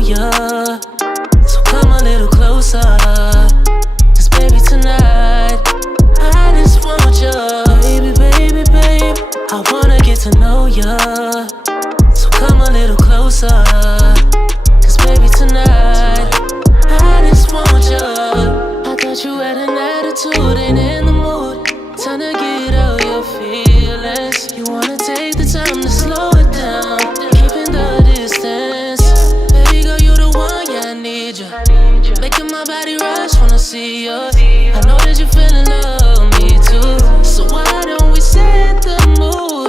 ya. So come a little closer. Cause baby tonight, I just want ya. Baby, baby, babe, I wanna get to know ya. So come a little closer. Cause baby tonight, I just want ya. I thought you had an attitude, ain't in the mood. Time to get out your feelings. You wanna take the time to slow it down, keeping the distance. Baby girl, you the one, yeah, I need you. Making my body rush when I see you. I know that you feeling love, me too. So why don't we set the mood?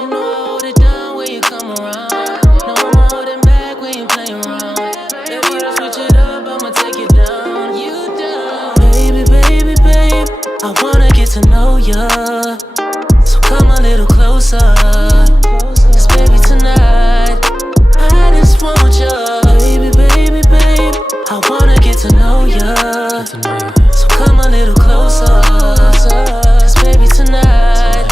You know I hold it down when you come around. No, I'm holding back when you play around. Baby, to switch it up, I'ma take it down. You down. Baby, baby, babe, I wanna get to know ya. So come a little closer. Cause baby tonight, I just want ya. Baby, baby, babe, I wanna get to know ya. So come a little closer. Cause baby tonight,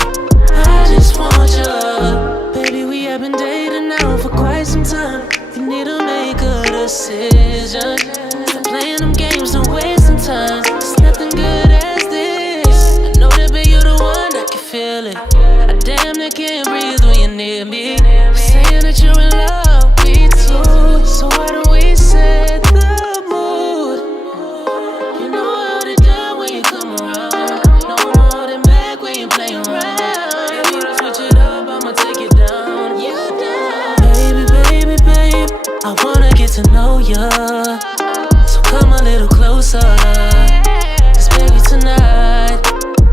I just want ya. Baby, we have been dating now for quite some time. You need to make a decision. Stop playing them games, no wasting time. It's nothing good as this. I know that baby, you're the one, I can feel it. I damn near can't breathe when you're near me. Saying that you're in love, me too. So why don't we set the mood? You know I hold it down when you come around. No, I'm holding back when you play around. Baby, to switch it up, I'ma take it down. You down. Baby, baby, babe, I wanna get to know ya. So come a little closer. Cause baby tonight,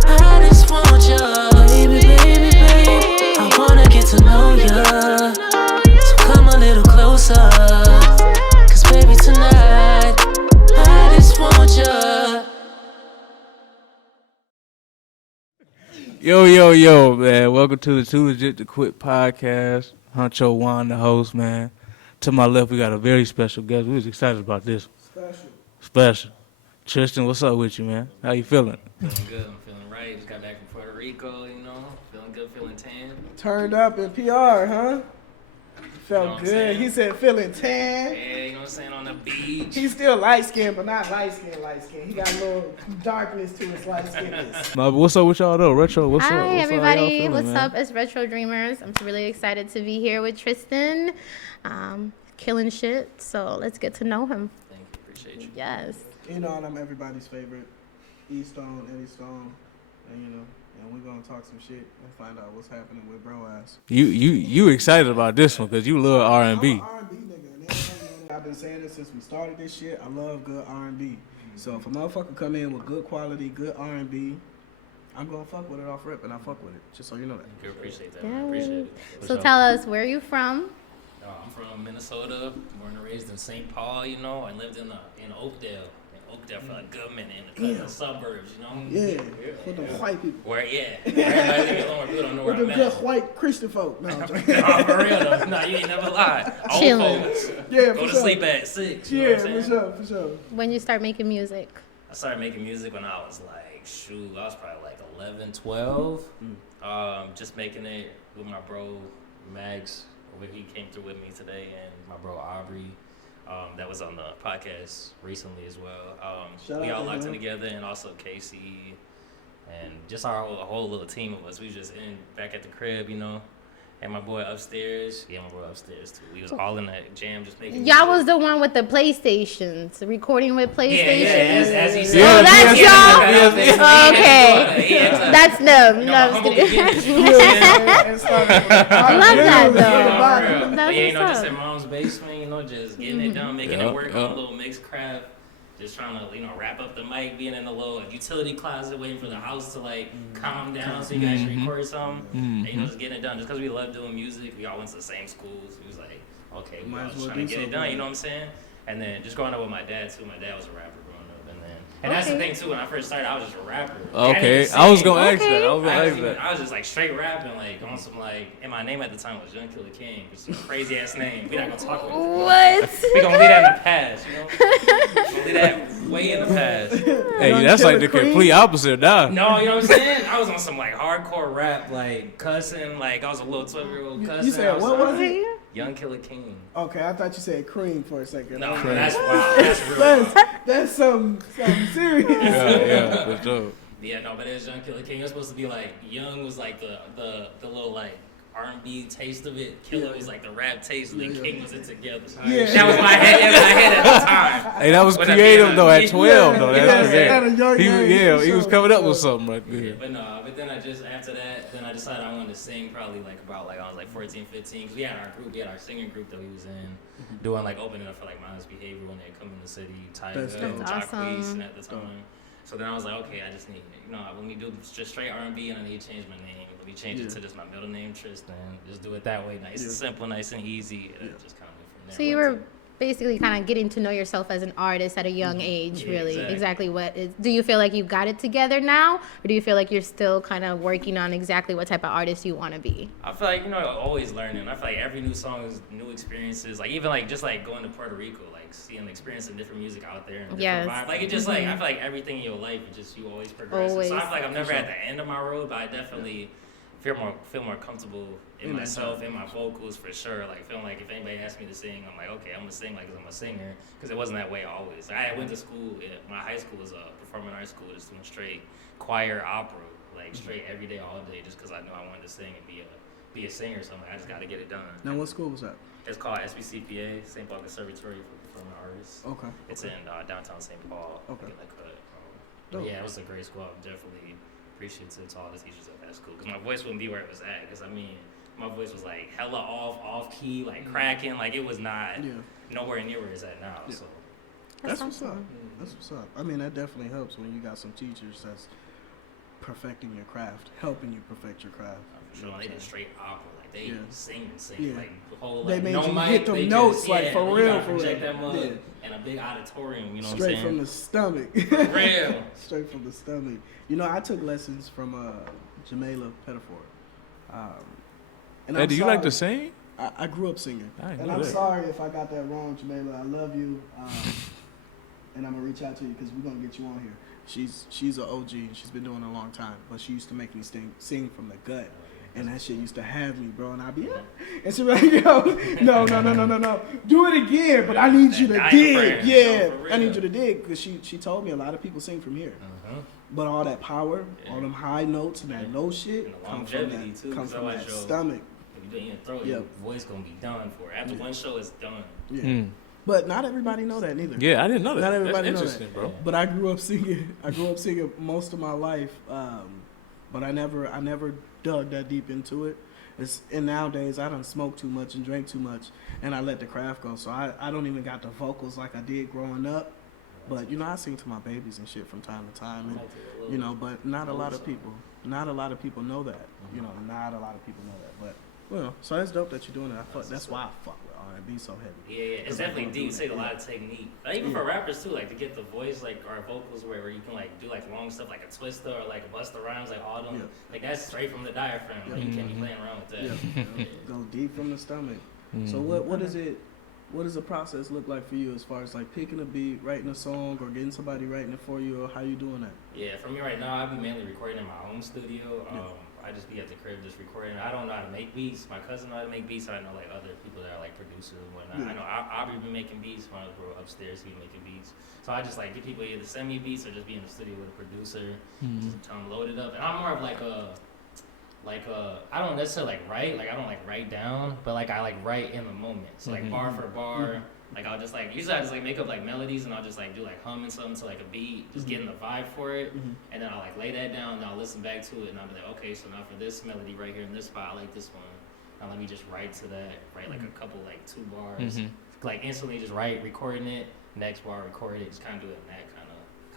I just want ya. Baby, baby, babe, I wanna get to know ya. So come a little closer. Cause baby tonight, I just want ya. Yo, man. Welcome to the Too Legit to Quit podcast. Huncho Juan, the host, man. To my left, we got a very special guest. We was excited about this. Special. Tristan, what's up with you, man? How you feeling? Feeling good. I'm feeling right. Just got back from Puerto Rico, you know. Feeling good, feeling tan. Turned up in PR, huh? Felt You know what I'm good. saying? He said feeling tan. Yeah, you know what I'm saying? On the beach. He's still light skinned, but not light skin. He got a little darkness to his light skinness. What's up with y'all, though? Retro, what's up? Hi, What's everybody. Up? How y'all feeling, What's man? up? It's Retro Dreamers. I'm really excited to be here with Tristan. Killing shit. So let's get to know him. Thank you. Appreciate you. Yes. You know, I'm everybody's favorite. E Stone, Eddie Stone, and we're gonna talk some shit and find out what's happening with bro ass. You excited about this one because you love R&B. I'm an R&B nigga, and everybody know I've been saying this since we started this shit. I love good R&B. So if a motherfucker come in with good quality, good R&B, I'm gonna fuck with it off rip, and I fuck with it. Just so you know that. Thank you. Appreciate that. Man. Appreciate it. So tell us, where are you from? I'm from Minnesota, born and raised in St. Paul, you know. I lived in Oakdale. For a good minute in the suburbs, you know? Yeah, with the white people. Where, yeah. Everybody leave me alone. People don't know where With I'm the good at. white Christian folk. No, I'm joking. No, for real, though. No, you ain't never lied. Old Chilling. folks. Yeah, Go for to sure. sleep at 6. You know Yeah, what I'm saying? for sure. When you start making music? I started making music when I was I was probably like 11, 12. Just making it with my bro, Max. He came through with me today, and my bro, Aubrey. That was on the podcast recently as well. We all locked in together, and also Casey, and just our whole little team of us. We was just back at the crib, you know. And my boy upstairs. Yeah, my boy upstairs too. We was all in that jam just making Y'all music. was the one with the PlayStations, recording with PlayStations? Yeah, as he said. Oh, that's y'all? Okay. Yeah, That's them. you No, know, I'm humble just kidding. beginnings. I love that, though. Yeah, That's you know, what's just up. in mom's basement, you know, just getting it done, making it work on a little mixed craft. Just trying to, wrap up the mic, being in the little utility closet, waiting for the house to calm down so you can actually record something. And just getting it done. Just because we love doing music, we all went to the same schools. We was like, okay, we all just trying to get it done. You know what I'm saying? And then just growing up with my dad too. My dad was a rapper growing up, and that's the thing too. When I first started, I was just a rapper. Okay, I was gonna ask that. I was just straight rapping, on some and my name at the time was Young Killer King, which is a crazy ass name. We not gonna talk about it. What? We gonna leave that in the past, you know? Gonna leave that way in the past. Hey, that's like the complete opposite now. No, you know what I'm saying? I was on some hardcore rap, cussing, I was a little 12-year-old cussing. You said what was it? Young Killer King. Okay, I thought you said cream for a second. No, Okay. that's wild. That's real wild. That's something serious. Yeah, for sure. Yeah, no, but it was Young Killer King. It was supposed to be like Young was like the little like R&B taste of it. Killer was like the rap taste, and then King was it together. Yeah. That was my head at the time. Hey, that was When I creative being though. a- At 12 though, Yeah, that's at a young age, he was for coming up with sure. something right Yeah, there. but no, but then after that, then I decided I wanted to sing probably like about like I was like 14, 15, because we had our singing group that we was in, doing like opening up for like Mindless Behavior when they come in the city, Tiger, That's Jacquees, awesome. at the time. So then I was like, okay, I just need, let me do just straight R&B, and I need to change my name. Let me change it to just my middle name, Tristan. Just do it that way, nice and simple, nice and easy. And it just kind of went from there. So you were basically kind of getting to know yourself as an artist at a young age, Yeah, really. exactly. What is, do you feel like you got it together now? Or do you feel like you're still kind of working on exactly what type of artist you want to be? I feel like, always learning. I feel like every new song is new experiences. Like, even, like, just, like, going to Puerto Rico, like, seeing, experiencing different music out there. And different vibes. Like, it just, like, I feel like everything in your life, it just, you always progress. Always. So I feel like I'm never at the end of my road, but I definitely feel more comfortable in myself, in my vocals, for sure. Like, feeling like if anybody asks me to sing, I'm like, okay, I'm going to sing like I'm a singer. Because it wasn't that way always. I went to school, my high school was a performing arts school, just doing straight choir, opera, like, straight every day, all day, just because I knew I wanted to sing and be a singer, so I'm like, I just got to get it done. Now, what school was that? It's called SBCPA, St. Paul Conservatory for Performing Artists. Okay. It's in downtown St. Paul. Okay. In the cut. But yeah, it was a great school. I'm definitely appreciative to all the teachers at that school, because my voice wouldn't be where it was at. Because my voice was like hella off key, like cracking. Like it was not nowhere near where it's at now. Yeah. So That's what's up. That's what's up. I mean, that definitely helps when you got some teachers that's perfecting your craft, helping you perfect your craft. for sure, they did straight opera. Like they sing, Yeah. like the whole They like made no you mic, hit them they notes, just, like, for you real, gotta for project real. that mug Yeah. in a big auditorium. You know Straight what I'm saying? from the stomach. Real. Straight from the stomach. I took lessons from Jamela Pettiford. And Hey, I'm do you like sorry. to sing? I grew up singing. I didn't And know I'm that. sorry if I got that wrong, Jamela. I love you. And I'm going to reach out to you because we're going to get you on here. She's an OG and she's been doing it a long time. But she used to make me sing from the gut. And that shit used to have me, bro. And I'd be, and she'd be like, yo, no. Do it again, but I need you to dig. Yeah, for I need real. you to dig. Because she told me a lot of people sing from here. Uh-huh. But all that power, all them high notes and that Yeah. low shit And the come from longevity, that, too, come 'cause from that otherwise you'll- stomach. If you do your throat, your voice gonna be done for it. After one show, it's done. Yeah. Mm. But not everybody know that neither. Yeah, I didn't know that. Not everybody That's know that. interesting, bro. But I grew up singing. Most of my life, but I never dug that deep into it. And nowadays I done smoke too much and drank too much, and I let the craft go. So I don't even got the vocals like I did growing up. But I sing to my babies and shit from time to time, and but not a lot of people know that. Not a lot of people know that. But so that's dope that you're doing it. That's why I fuck with R&B so heavy. Yeah, it's definitely deep. It takes a lot of technique. Like, even for rappers too, like to get the voice, like our vocals, where you can like do like long stuff, like a twister or like a Busta Rhymes, like all them. Yeah. Like that's straight from the diaphragm. Like you can't be playing around with that. Yeah, go deep from the stomach. So what is it? What does the process look like for you as far as like picking a beat, writing a song, or getting somebody writing it for you, or how you doing that? Yeah, for me right now, I be mainly recording in my home studio. I just be at the crib just recording. I don't know how to make beats. My cousin know how to make beats. I know like other people that are like producers and whatnot. Yeah. I know Aubrey be making beats. When I was upstairs, he be making beats. So I just like get people either send me beats or just be in the studio with a producer, just tell them load it up. And I'm more of like I don't necessarily like write. Like I don't like write down, but like I like write in the moment. So like bar for bar. Like I'll just like usually I just like make up like melodies and I'll just like do like humming something to like a beat, just getting the vibe for it, and then I'll like lay that down and I'll listen back to it and I'll be like, okay, so now for this melody right here in this spot, I like this one. Now let me just write to that, write like a couple like 2 bars, like instantly just write, recording it, next bar, record it, just kind of do it in that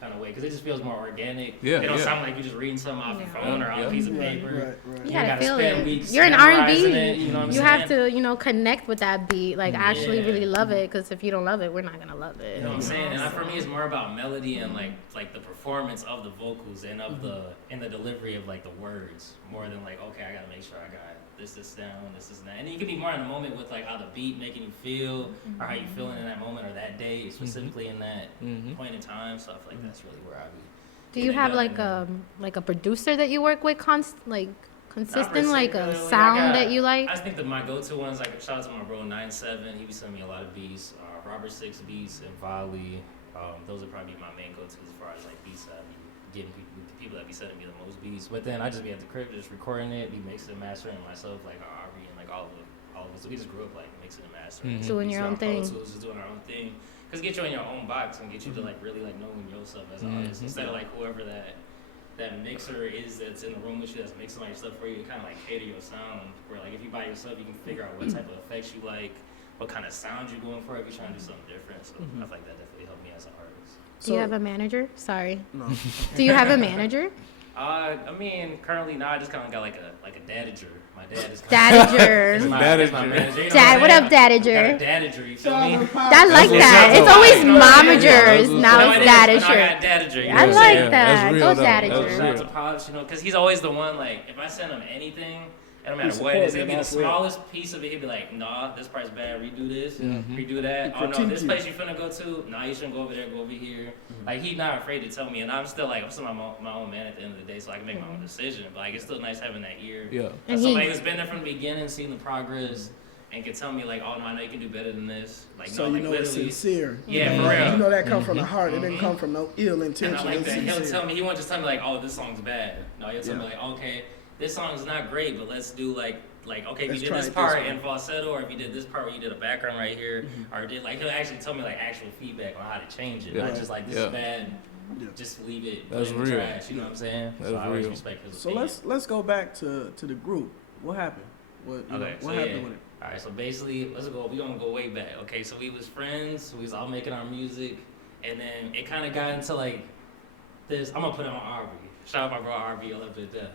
kind of way because it just feels more organic. Yeah, it don't yeah. sound like you're just reading something off your phone or on a piece of paper. Right. You You gotta gotta feel spend it. weeks You're an memorizing R&B. it, you know what I'm You have saying? to, connect with that beat. Like, actually Yeah. really love it. Because if you don't love it, we're not gonna love it. You know what I'm saying? And for me, it's more about melody and like the performance of the vocals and of the delivery of like the words more than like, okay, I gotta make sure I got this down, this and that. And you can be more in the moment with like how the beat making you feel or how you feeling in that moment or that day, specifically in that point in time. So I feel like that's really where I be. Do you have like a producer that you work with consistent, like a particularly. sound that you like? I think that my go-to ones, like shout out to my bro 97. He be sending me a lot of beats. Robert Six beats and Volley. Those would probably be my main go-tos as far as like beats that I be getting people that be sending me the most beats. But then I just be at the crib just recording it, be mixing and mastering myself, like Aubrey and like all of us. So we just grew up like mixing and mastering. Doing your own thing. Just doing our own thing. Cause get you in your own box and get you to like really like knowing yourself as an artist instead of like whoever that mixer is that's in the room with you that's mixing all your stuff for you to kind of like cater your sound. Where like if you by yourself, you can figure out what type of effects you like, what kind of sound you're going for if you're trying to do something different. So I feel like that definitely helped me as an artist. Do you have a manager? Sorry. No. Do you have a manager? I mean, currently now I just kind of got like a dadager. My dad is Dadager. is my manager. You know Dad, what up, Got a Dadager? dadager, you feel me? I like what's that. up, It's though. always That's momagers. Now No, it's it is, but I Dadager. got dadager. You know I what I'm like saying? that. That's real, Go though. That's Dadager. Shout out to Pops, you know, because he's always the one, like, if I send him anything, it don't matter what it is, it'll be the smallest piece of it. He'll be like, nah, this part's bad, redo this, redo that. Oh, no, this place you finna go to, nah, you shouldn't go over there, go over here. Like, he's not afraid to tell me, and I'm still, like, I'm still my own man at the end of the day, so I can make my own decision. But, like, it's still nice having that ear. Yeah. And Somebody he, who's been there from the beginning, seen the progress, and can tell me, like, oh, no, I know you can do better than this. Like, So no, you like, know it's literally. sincere. Yeah, You for real. You know that come from the heart. It didn't come from no ill And intention. I like It's that. He'll sincere. tell me, he won't just tell me like, oh, this song's bad. No, he'll tell me like, okay, this song's not great, but let's do like okay, if Let's you did try this it part this way. in falsetto, or if you did this part where you did a background right here, or did like he'll actually tell me like actual feedback on how to change it, Yeah. not just like this Yeah. is bad. Yeah. Just leave it. That's put it in the real. trash. You know what I'm saying? That's So I always real. respect his So opinion. let's go back to the group. What happened? What Okay, what so happened yeah. with it? All right, so basically, we gonna go way back. Okay, so we was friends. We was all making our music, and then it kind of got into like this. I'm gonna put it on Aubrey. Shout out my bro Aubrey, I love to death.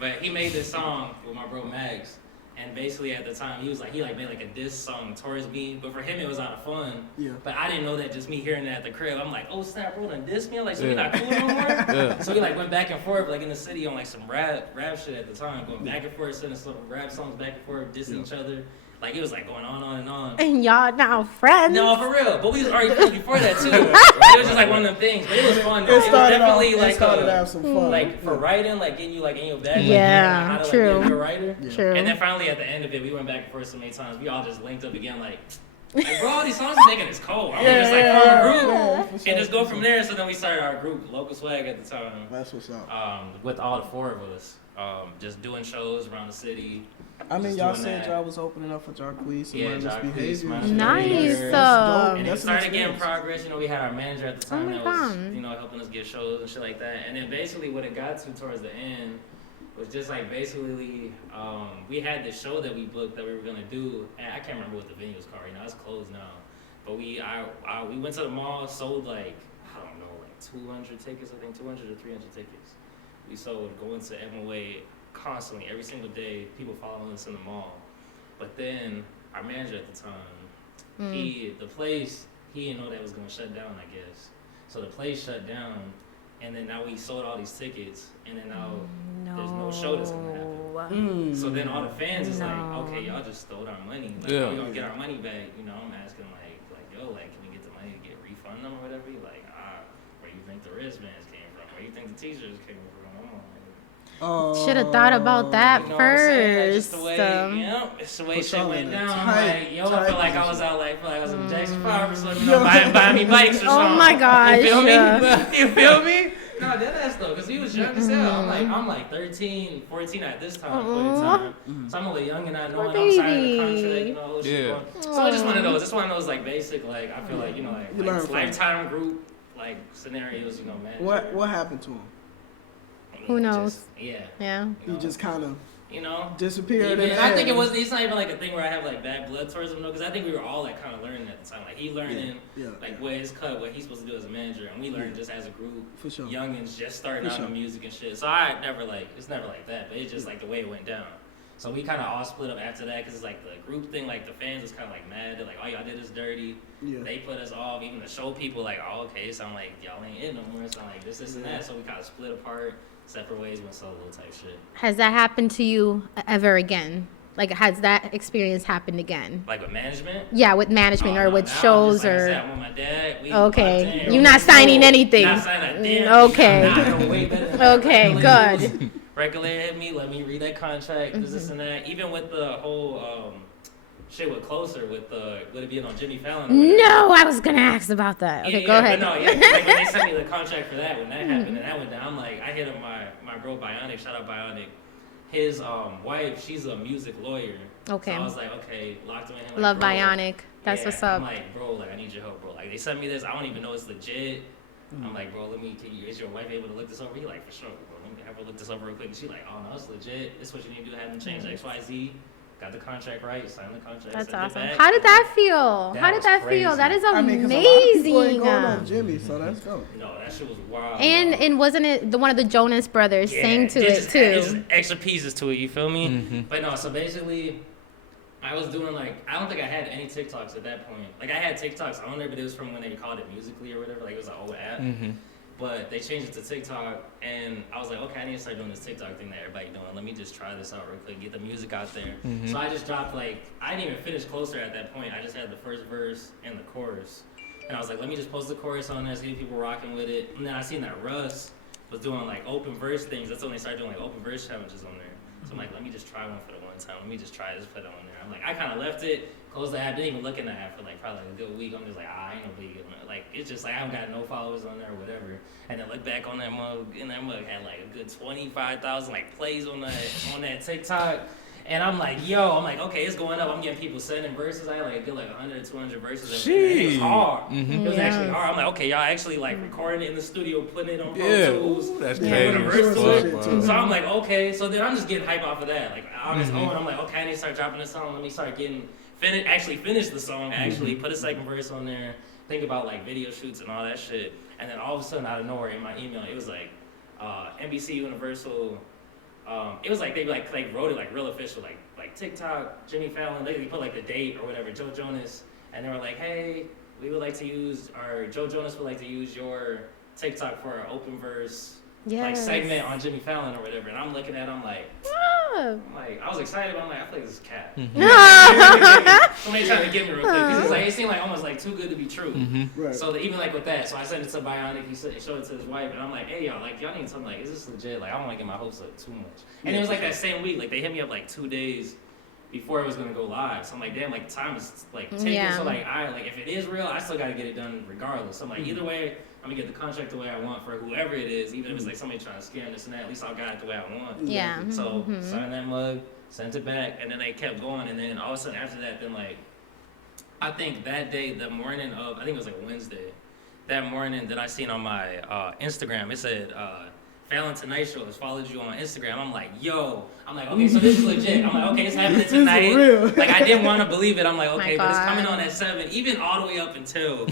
But he made this song with my bro Max, and basically at the time he made like a diss song towards me. But for him it was out of fun. Yeah. But I didn't know that just me hearing that at the crib. I'm like, oh snap, bro, done diss me. I'm like, so we Yeah. not cool no more. Yeah. So we like went back and forth like in the city on like some rap shit at the time, going back and forth, sending some rap songs back and forth, dissing each other. Like it was like going on and on. and y'all now friends. No, for real. But we was already friends before that too. It was just like one of them things. But it was fun though. It It was started off. definitely It like started to have some fun. like for writing, like getting you like in your bag. Like, Yeah, how to, true. Like, be a writer. True. And then finally at the end of it, we went back and forth so many times. We all just linked up again, like bro, all these songs are making us cold. I'm just like form a group Yeah, for sure, and just go for from sure. there. So then we started our group, Local Swag at the time. That's what's up. With all the four of us, just doing shows around the city. I mean, just y'all doing said that. y'all was opening up for Jarquees and Yeah, mindless Jarquees, behavior. Mindless Nice. Behavior. uh, And That's it an started getting experience. progress. You know, we had our manager at the time my that was, God. you know, helping us get shows and shit like that. And then basically what it got to towards the end was just like basically we had this show that we booked that we were gonna do, and I can't remember what the venue was called right now. It's closed now. But we went to the mall, sold like I don't know, like 200 tickets. I think 200 or 300 tickets. We sold going to MOA constantly every single day. People following us in the mall. But then our manager at the time, he didn't know that was gonna shut down, I guess. So the place shut down, and then now we sold all these tickets, and then now there's no show that's gonna happen. So then all the fans is like, okay, y'all just stole our money. Like, Yeah. how we gonna get our money back? You know, I'm asking like, yo, like, can we get the money to get refund them or whatever? He like, where you think the wristbands came from? Where you think the t-shirts came from? I'm like, Should have thought about that you know what I'm saying? Like, first. just the way, it's the way Put shit y'all went in a down. tight, Like, yo, I tight feel like I was position. out like, I was in Jackson 5 or something, you know, buying me bikes or Oh something. my gosh. You feel me? You feel me? No, dead ass though, because he was young as hell. I'm like 13, 14 at this time, point in time. So I'm a little young and not knowing I'm signing the contract, you know, all this shit Yeah. going. So it's just one of those. It's one of those like basic, like I feel like, you know, You learn like from it. lifetime group like scenarios, you know, man. What happened to him? Who knows? Just, yeah. Yeah. You He know, just kind of you know. disappeared. Even, in and the I think air. it's not even like a thing where I have like bad blood towards him, though, because I think we were all like kind of learning at the time. Like he learning Yeah. like what his cut, what he's supposed to do as a manager, and we learned just as a group, For sure. youngins just starting For out sure. in music and shit. So I never like it's never like that, but it's just like the way it went down. So we kind of all split up after that because it's like the group thing. Like the fans was kind of like mad. They're like, "Oh, y'all did us dirty." Yeah. They put us off. Even the show people like, "Oh, okay." So I'm like, "Y'all ain't in no more." So I'm like, this and that. So we kind of split apart, separate ways, went solo type shit. Has that happened to you ever again? Like, has that experience happened again? Like with management. Yeah, with management Oh, or no, with now I'm shows just, like I or. said, I'm with my dad. We Okay. locked in. You're not signing anything. Not signing a damn thing. Okay. Nah, I know way better than that. Okay, Like, good. record label hit me, let me read that contract, this and that. Even with the whole shit with Closer, with it being on Jimmy Fallon. No, I was gonna ask about that. Okay, go ahead. But no, yeah, like when they sent me the contract for that, when that happened and that went down, I'm like, I hit up my bro Bionic, shout out Bionic. His wife, she's a music lawyer. Okay. So I was like, okay, locked him in. Like, Love bro, Bionic. That's what's up. I'm like, bro, like I need your help, bro. Like they sent me this, I don't even know it's legit. I'm like, bro, is your wife able to look this over? He like, for sure, bro. Let me have her look this over real quick. And she like, oh no, it's legit. This is what you need to do. Have them change XYZ. Got the contract right. Signed the contract. That's sent it awesome. back. How did that feel? That How did was that crazy. feel? That is I mean, 'cause amazing. a lot of people ain't going on Jimmy, so that's dope. No, that shit was wild. And wasn't it one of the Jonas Brothers sang to it just too? extra pieces to it. You feel me? Mm-hmm. But no, so basically, I was doing like, I don't think I had any TikToks at that point. Like I had TikToks on there, but it was from when they called it Musically or whatever. Like it was an old app. Mm-hmm. But they changed it to TikTok, and I was like, okay, I need to start doing this TikTok thing that everybody doing. Let me just try this out real quick, get the music out there. Mm-hmm. So I just dropped I didn't even finish Closer at that point. I just had the first verse and the chorus. And I was like, let me just post the chorus on there, see if people rocking with it. And then I seen that Russ was doing open verse things. That's when they started doing open verse challenges on there. So I'm like, let me just try one for the one time. Let me just try this, put it on there. I'm like, I kind of left it, closed the app, didn't even look in the app for probably a good week. I'm just like, I ain't no big deal. It's just I haven't got no followers on there or whatever. And then look back on that mug, and that mug had a good 25,000 plays on that TikTok. And I'm like, okay, it's going up. I'm getting people sending verses. I had a good 100, 200 verses. It was hard. Mm-hmm. It was actually hard. I'm like, okay, y'all actually recording it in the studio, putting it on Pro Yeah, Tools. that's putting crazy. the verse to it. Fuck, So I'm like, okay. So then I'm just getting hype off of that. August Mm-hmm. 0, and I'm like, okay, I need to start dropping this song. Let me start finish the song, put a second verse on there, think about video shoots and all that shit. And then all of a sudden, out of nowhere, in my email, it was NBC Universal. It was they wrote it real official, like TikTok, Jimmy Fallon. They put the date or whatever, Joe Jonas, and they were like, hey, we would like to use, or Joe Jonas would like to use your TikTok for our open verse segment on Jimmy Fallon or whatever. And I'm looking at it, I'm like, I was excited, but I'm like, I feel like this is cat. Somebody trying to get me real quick. Because it seemed almost too good to be true. Mm-hmm. Right. So even with that, so I sent it to Bionic, he showed it to his wife, and I'm like, hey y'all, y'all need something is this legit? I don't want to get my hopes up too much. And it was that same week, they hit me up 2 days before it was gonna go live. So I'm like, damn, time is ticking. Yeah. So if it is real, I still gotta get it done regardless. So I'm like, either way, I'm gonna get the contract the way I want for whoever it is, even if it's somebody trying to scam this and that. At least I got it the way I want. Yeah. So signed that mug, sent it back, and then they kept going. And then all of a sudden after that, then I think that day, the morning of, I think it was Wednesday, that morning that I seen on my Instagram, it said, Fallon Tonight Show has followed you on Instagram. I'm like, okay, so this is legit. I'm like, okay, it's happening tonight. Real. I didn't want to believe it. I'm like, okay, but it's God. coming on at 7, even all the way up until,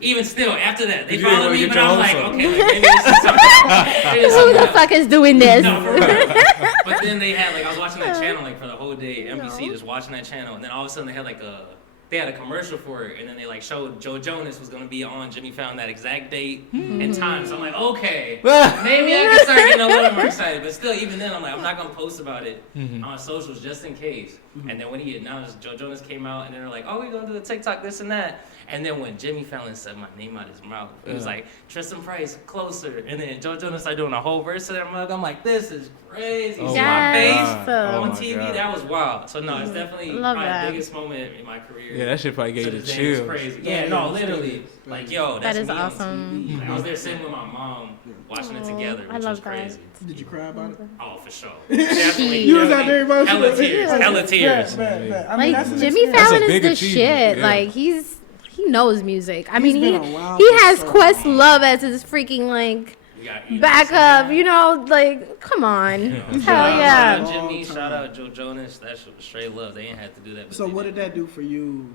even still, after that. They You didn't followed wanna me, get but your I'm hopes like, up. okay, maybe this is something. Maybe it's Who something the else. fuck is doing this? No, for real. But then they had, I was watching that channel, for the whole day, NBC, just watching that channel, and then all of a sudden they had, they had a commercial for it, and then they showed Joe Jonas was gonna be on Jimmy Fallon that exact date and time. So I'm like, okay, maybe I can start getting a little more excited. But still, even then, I'm like, I'm not gonna post about it on socials just in case. And then when he announced, Joe Jonas came out, and then they're like, oh, we're gonna do the TikTok, this and that. And then when Jimmy Fallon said my name out his mouth, it was like Tristan Price, Closer, and then Joe Jonas started doing a whole verse of that mug. I'm like, this is crazy. Oh See my Yes. face Oh on my TV. God. That was wild. So no, it's definitely Love probably that. the biggest moment in my career. Yeah, that shit probably gave you the It's chills. crazy. Yeah, no, literally. That's That is me on awesome. TV. I was there sitting with my mom, watching it together, I which love was crazy. Did you cry about it? Oh, for sure. Definitely. You was out there emotional. Hella tears. Hella tears. That's an Jimmy experience. Fallon a is big the achievement, shit. yeah. He knows music. I mean, been around he for has so Questlove as his freaking backup. Come on. Hell yeah. Shout out Jimmy. Shout out Joe Jonas. That shit was straight love. They ain't had to do that. So what did that do for you,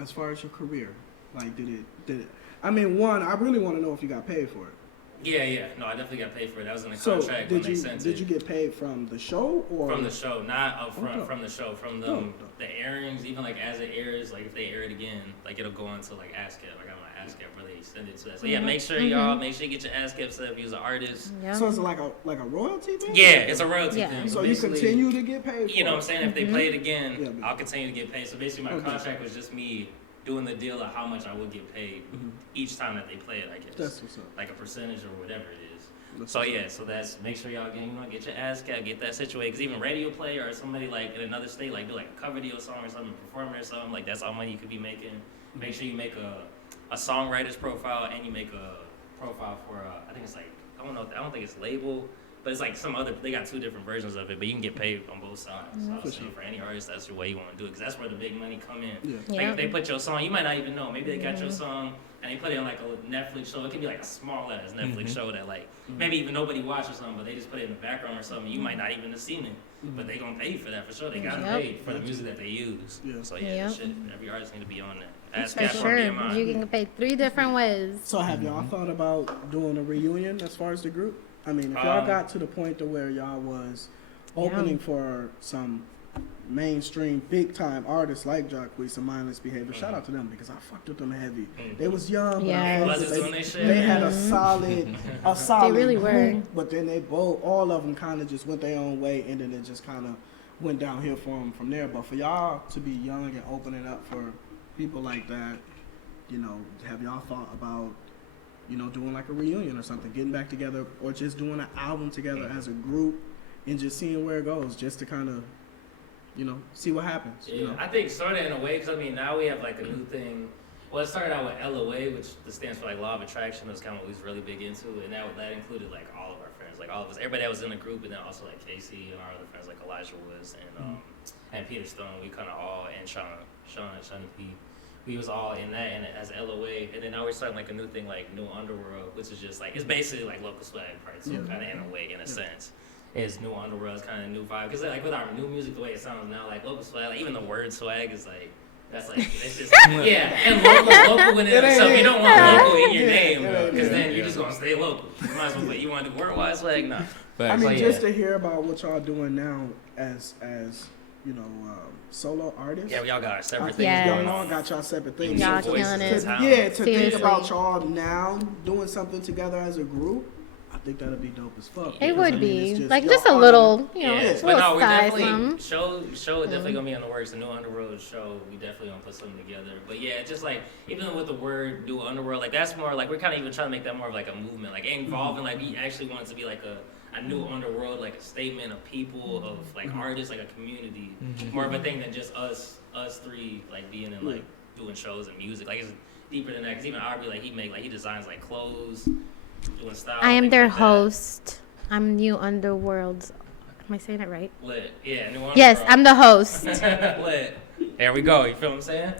as far as your career? Did it? I mean, one, I really want to know if you got paid for it. Yeah. No, I definitely got paid for it. That was in the So contract when they sent it. did you get paid from the show or From the show, not up front. Okay. From the show, from the airings, even as it airs, if they air it again, it'll go on to ASCAP. I got my ASCAP where they send it to that. So yeah, make sure y'all you get your ASCAP set up. Use an artist. Yeah. So it's like a royalty thing? Yeah, it's a royalty Yeah. thing. So you basically, continue to get paid for You know what I'm it. saying? If they play it again, Yeah, I'll continue to get paid. So basically, my Okay. contract was just me doing the deal of how much I would get paid each time that they play it. I guess That's what's up. like a percentage or whatever it is. So yeah, so that's make sure y'all get your ass cat, get that situated. Cause even radio play or somebody like in another state like do like a cover video song or something, perform or something like that's all money you could be making. Make sure you make a songwriter's profile and you make a profile for I think it's like I don't think it's label, but it's like some other. They got 2 different versions of it, but you can get paid on both sides. So I was saying for any artist, that's the way you want to do it, because that's where the big money come in. Yeah. Like if they put your song, you might not even know. Maybe they got your song and they put it on like a Netflix show. It could be like a small ass Netflix show that like maybe even nobody watches something, but they just put it in the background or something. You might not even have seen it, but they gonna pay you for that for sure. They got paid for the music that they use. Yeah. So yeah, that shit, every artist need to be on that. Ask For Cap sure. or BMI. You can pay 3 different ways. So have y'all thought about doing a reunion as far as the group? I mean, if y'all got to the point to where y'all was opening for some mainstream big time artists like Jacquees and Mindless Behavior, shout out to them because I fucked with them heavy. They was young, but I fucked with them. They had a solid They really were. group, but then they both, all of them kind of just went their own way, and then it just kind of went downhill for them from there. But for y'all to be young and opening up for people like that, you know, have y'all thought about, you know, doing like a reunion or something, getting back together, or just doing an album together as a group and just seeing where it goes, just to kind of, you know, see what happens. Yeah, you know? I think sort of in a way, because I mean, now we have like a new thing. Well, it started out with LOA, which stands for like Law of Attraction. That's kind of what we was really big into, and that included like all of our friends, like all of us, everybody that was in the group, and then also like Casey and our other friends like Elijah Woods and Peter Stone. We kind of all, and Sean and Shawnee P. We was all in that and as LOA, and then now we're starting like a new thing like New Underworld, which is just like it's basically like Local Swag Part 2, kind of in a way, in a sense. Is New Underworld is kind of a new vibe, because like with our new music, the way it sounds now, like Local Swag, like even the word swag is like that's like it's just and local in it itself. You don't want local in your name, because then you're just gonna stay local. You might as well, but you want to do word-wise swag, nah. I mean, just to hear about what y'all doing now as you know, solo artists. Yeah, we all got our separate things Yes. going Y'all on. got y'all separate things. Y'all killing it. To think Seriously. about y'all now doing something together as a group, I think that'd be dope as fuck. It Because, would I mean, be. it's Like y'all just a are- little, you know, Yeah, little but no, we're size definitely some. show is definitely gonna be in the works. The New Underworld show, we definitely gonna put something together. But yeah, just like even with the word New Underworld, like that's more like we're kind of even trying to make that more of like a movement, like involving. Like we actually want it to be like a new underworld, like a statement of people, of like artists, like a community, more of a thing than just us 3 like being in like doing shows and music. Like it's deeper than that. Cause even Aubrey, like he designs like clothes, doing style. I am things their like that. host. I'm New Underworld's. Am I saying it right? Lit, yeah. New Underworld. Yes, I'm the host. Lit. There we go. You feel what I'm saying?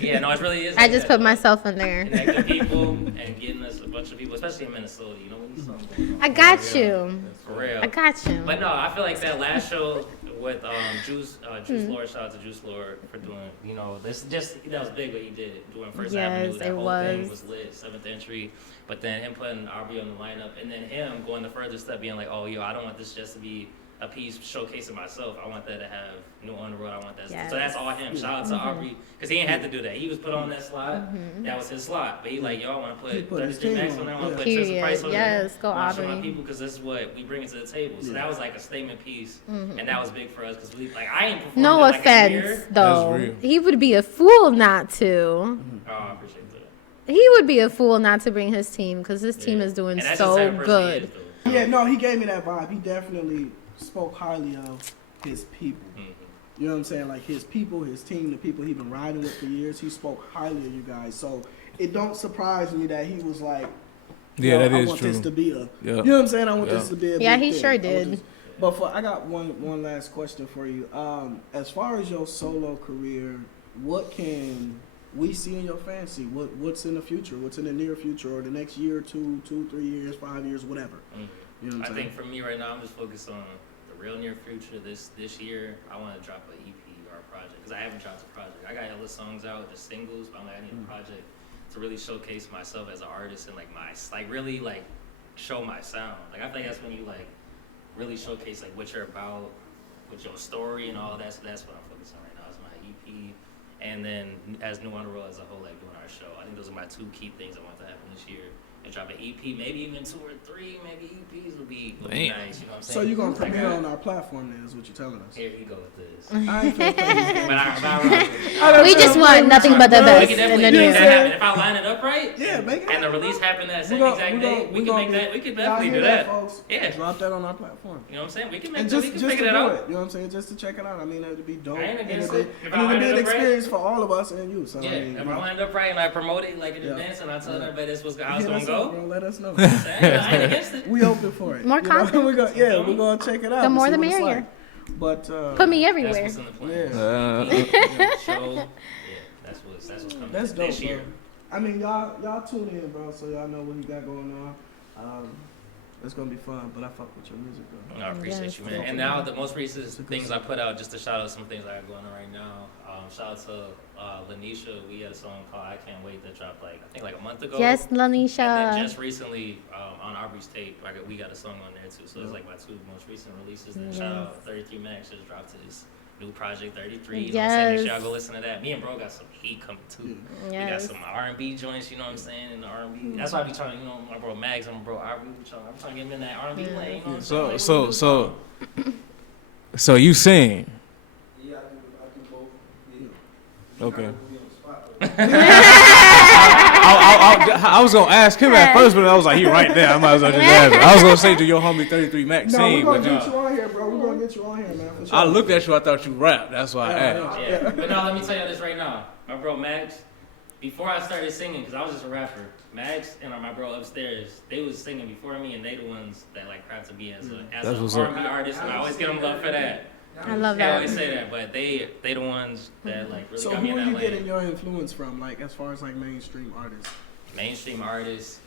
Yeah. No, it really is. I like just that, put though. myself in there. Connecting people and getting us a bunch of people, especially in Minnesota. You know, we need something going on. I got you. For real. I got you. But no, I feel like that last show with Juice Lord, shout out to Juice Lord for doing, you know, this just that was big what he did doing First Avenue. That it whole was. thing was lit, 7th Entry. But then him putting Aubrey on the lineup, and then him going the further step, being like, oh, yo, I don't want this just to be a piece showcasing myself. I want that to have New Underworld. I want that. Yes. So that's all him. Shout out to Aubrey, because he ain't had to do that. He was put on that slot. That was his slot. But he like, yo, I want to He put put his 33 team Max on, on there. I want to yeah. put Tristan Period. Price on Yes, there. go I wanna show my Aubrey. people, because this is what we bring to the table. So Yeah. that was like a statement piece, and that was big for us because we like I ain't performed No in like a offense, year. though. real. He would be a fool not to. Oh, I appreciate that. He would be a fool not to bring his team because his team Yeah. is doing And that's just the so type of person he good. is, though. Yeah, no, he gave me that vibe. He definitely spoke highly of his people. You know what I'm saying? Like his people, his team, the people he's been riding with for years. He spoke highly of you guys. So it don't surprise me that he was like, Yeah, "Yo, that I is want true. this to be a, Yeah. you know what I'm saying? I want this to be a Yeah, big he thing. sure I want did. this- But I got one last question for you. As far as your solo career, what can we see in your fantasy? What's in the future? What's in the near future, or the next year or 2, 3 years, 5 years, whatever? You know what I I'm think saying? for me right now, I'm just focused on the real near future. This year, I want to drop an EP or a project, because I haven't dropped a project. I got hella songs out, just singles, but I'm like, I need a project to really showcase myself as an artist and like really like show my sound. Like I think that's when you like really showcase like what you're about, with your story and all that. So that's what I'm focused on right now. Is my EP, and then as New Underworld as a whole, like doing our show. I think those are my 2 key things I want to happen this year. and drop an EP, maybe even 2 or 3, maybe EPs would be nice. You know what I'm saying? So you gonna premiere on our platform then? Is what you're telling us? Here you go with this. I ain't feel crazy. We just want nothing but the We best can in definitely the make news. that happen. If I line it up right, Yeah, make it. and the release happen that same We exact day, we can make that. We can Y'all definitely hear do that. folks. Yeah. Drop that on our platform. You know what I'm saying? We can make And that. just, We can just to figure do that it, out. you know what I'm saying? Just to check it out. I mean, it'd be dope. I ain't And against it'd it. be, If and I it'd be line an it up right. experience for all of us and you. So Yeah, I mean, if you I know, lined up right and I promote it like in Yeah. advance and I tell Yeah. everybody this was how it's hit gonna us up, go, bro. Let us know. I ain't against it. We open for it. More You know? content. we're gonna check it out. The and more see the what it's merrier. like. But Put me That's everywhere. what's in the plan. Yeah. Show. Yeah, that's what's coming That's dope, this year. bro. I mean, y'all tune in, bro, so y'all know what you got going on. It's gonna be fun, but I fuck with your music, bro. I appreciate Yes. you, man. And now the most recent things I put out, just to shout out some things I got going on right now. Shout out to Lanisha. We had a song called "I Can't Wait" that dropped I think a month ago. Yes, And then Lanisha. just recently on Aubrey's tape, we got a song on there too. So it's like my 2 most recent releases. And shout out 33 Max just dropped his new project 33. You know what I'm saying? Make sure y'all go listen to that. Me and bro got some heat coming too. We got Yes. some R&B joints. You know what I'm saying? In the R&B. That's why I be trying. You know, my bro Mags and my bro Aubrey. I'm trying to get him in that R&B lane. You know what I'm saying? Like, what we do So you sing? Yeah, I do both. Yeah. Okay. I was gonna ask him at first, but I was like, he right there. I might as well just ask him. I was gonna say, do your homie 33 Max No, sing? we're But gonna get you on here, bro. We're gonna get you on here, man. For sure. I looked at you, I thought you rap. That's why I asked. Yeah, but now let me tell you this right now. My bro Max, before I started singing, because I was just a rapper, Max and my bro upstairs, they was singing before me, and they the ones that crafted me as That's an what's up. R&B artist, and I always give them love for that. I love They that. always say that, but they the ones that really So got me who in are that you lane. getting your influence from, as far as mainstream artists? Mainstream artists,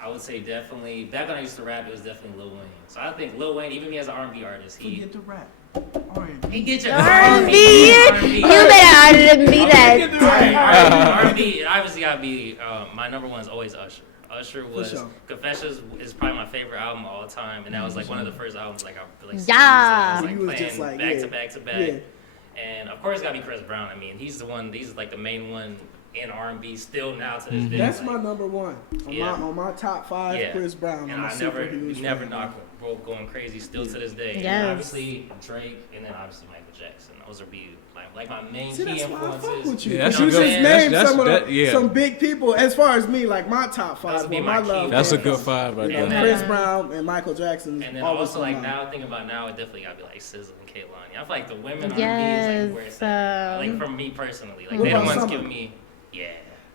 I would say definitely. Back when I used to rap, it was definitely Lil Wayne. So I think Lil Wayne, even me as an R&B artist, Forget the rap. R&B. he get your R&B. You better R&B that. R&B, obviously gotta be my number one is always Usher. Usher was sure. Confessions is probably my favorite album of all time, and that was one of the first albums I Yeah. was You was playing just back yeah. to back to back. Yeah. And of course, it's gotta be Chris Brown. I mean, he's the main one in R&B still now to this day. That's my number one. Yeah. On my top 5, Yeah. Chris Brown. And I'm a I super huge never fan. knock him. Bro, going crazy still to this day. And Yes. obviously Drake, and then obviously Michael Jackson. Those are my main See, key that's why I fuck influences. with you. Yeah, that's you a just good- named that's- some of that- the, yeah. some big people. As far as me, my top 5. Those would be my my love. key. That's a came good from, 5 right you know, there. Chris Brown and Michael Jackson. And then always also come out. now thinking about now, it definitely gotta be SZA and Kehlani. I feel like the women Yes, R&B is where it's at. From me personally, What they the about ones Summer? giving me,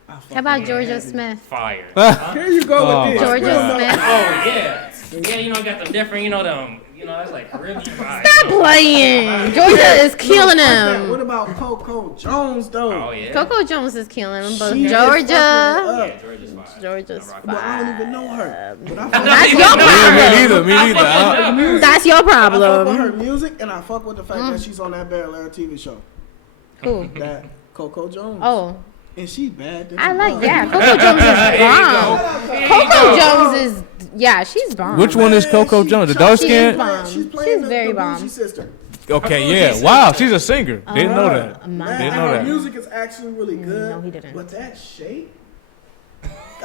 I fuck How about with Georgia Heavy. Smith? fire. Here you go Oh, with this. my Georgia God. Smith. Oh yeah, you got them different, that's like Caribbean vibes. Stop playing. Georgia is killing What him. about Coco Jones though? Oh yeah. Coco Jones is killing him, but She is Georgia. Yeah, Georgia's fire. Georgia's I'm rocking But I don't even know her. But I fuck That's with your Yeah, problem. me neither. I- That's your I fuck with her problem. music, and I fuck with the fact that she's on that Bel Air TV show. Who? That Coco Jones. Oh, And she bad. than I she like, was. yeah, Coco Jones is bomb. Coco Jones is, yeah, she's bomb. Which one is Coco she- Jones? The she- dark She skin? is bomb. She's playing She's very the bomb. Bougie sister. Okay, yeah. Wow, she's a singer. Didn't know that. My Didn't And know her that. music is actually really good. No, he didn't. But that shape.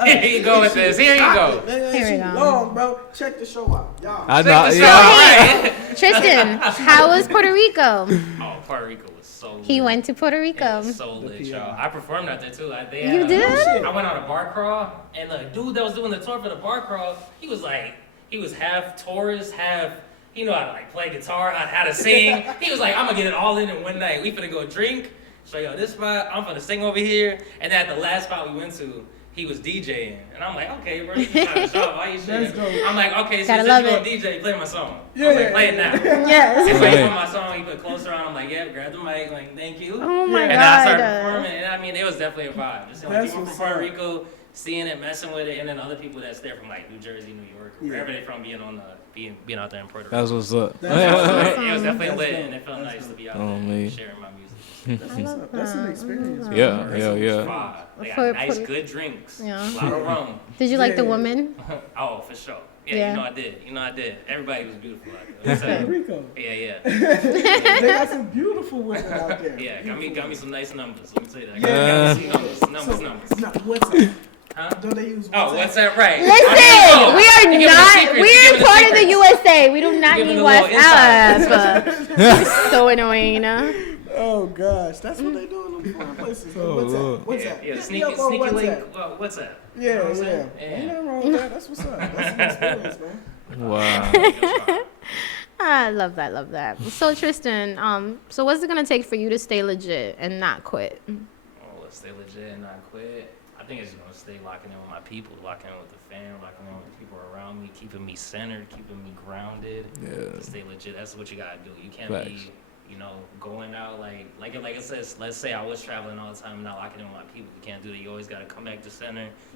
Here you go with this. Here you go. Here we go. Long, bro. Check the show out, y'all. I know. So, Yeah. right. Tristan, how was Puerto Rico? Oh, Puerto Rico was so lit. He went to Puerto It Rico. was so lit, y'all. I performed out there too. You did? I went on a bar crawl, and the dude that was doing the tour for the bar crawl, he was half tourist, half he knew how to play guitar, how to sing. He was like, I'm gonna get it all in one night. We finna go drink, show y'all this spot. I'm finna sing over here, and then at the last spot we went to, he was DJing, and I'm like, okay, bro, you trying to show off all your shit. That's dope. I'm like, okay, so Gotta since love you it. on DJ, play my song. I Yeah, was like, yeah, play it now. And Yes. so he Yeah. put my song, he put closer on. I'm like, yeah, grab the mic, like, thank you. Oh my And then I started God. performing, and I mean, it was definitely a vibe. Just That's people from what's Puerto up. Rico seeing it, messing with it, and then other people that's there from New Jersey, New York, wherever they from, being out there in Puerto Rico. That's what's up. It was awesome. definitely That's lit, dope. and it felt That's nice to dope. be out Oh, there man. sharing my music. That's an experience. Yeah. Vibe. They For- got nice, for- good drinks. Yeah. A lot of rum. Did you like the Yeah. woman? Oh, for sure. Yeah. Yeah, you know I did. Everybody was beautiful out there. Puerto Rico. Yeah. They got some beautiful women out there. Yeah, got me some nice numbers. Let me tell you that. Yeah. Got me some numbers. So, now, what's up? Huh? Don't they use Oh, WhatsApp? what's that right? Listen, we are You giving the not. secrets, you We're giving the part of the secrets. USA. We do not Giving need the little WhatsApp. You're so annoying. Oh gosh, that's what they do in them foreign places. Oh, Lord. What's Yeah, that? yeah, Hit me up on sneaky WhatsApp. link. What's that? You know Yeah, what I'm yeah. saying? Ain't nothing wrong with that. That's what's up. That's an experience, man. Wow. I love that. Love that. So Tristan, so what's it gonna take for you to stay legit and not quit? Oh, let's stay legit and not quit. I think it's gonna stay locking in with my people, locking in with the fam, locking in with the people around me, keeping me centered, keeping me grounded. Yeah. To stay legit. That's what you gotta do. You can't Facts. be, going out like it says. Let's say I was traveling all the time and not locking in with my people. You can't do that. You always gotta come back to center.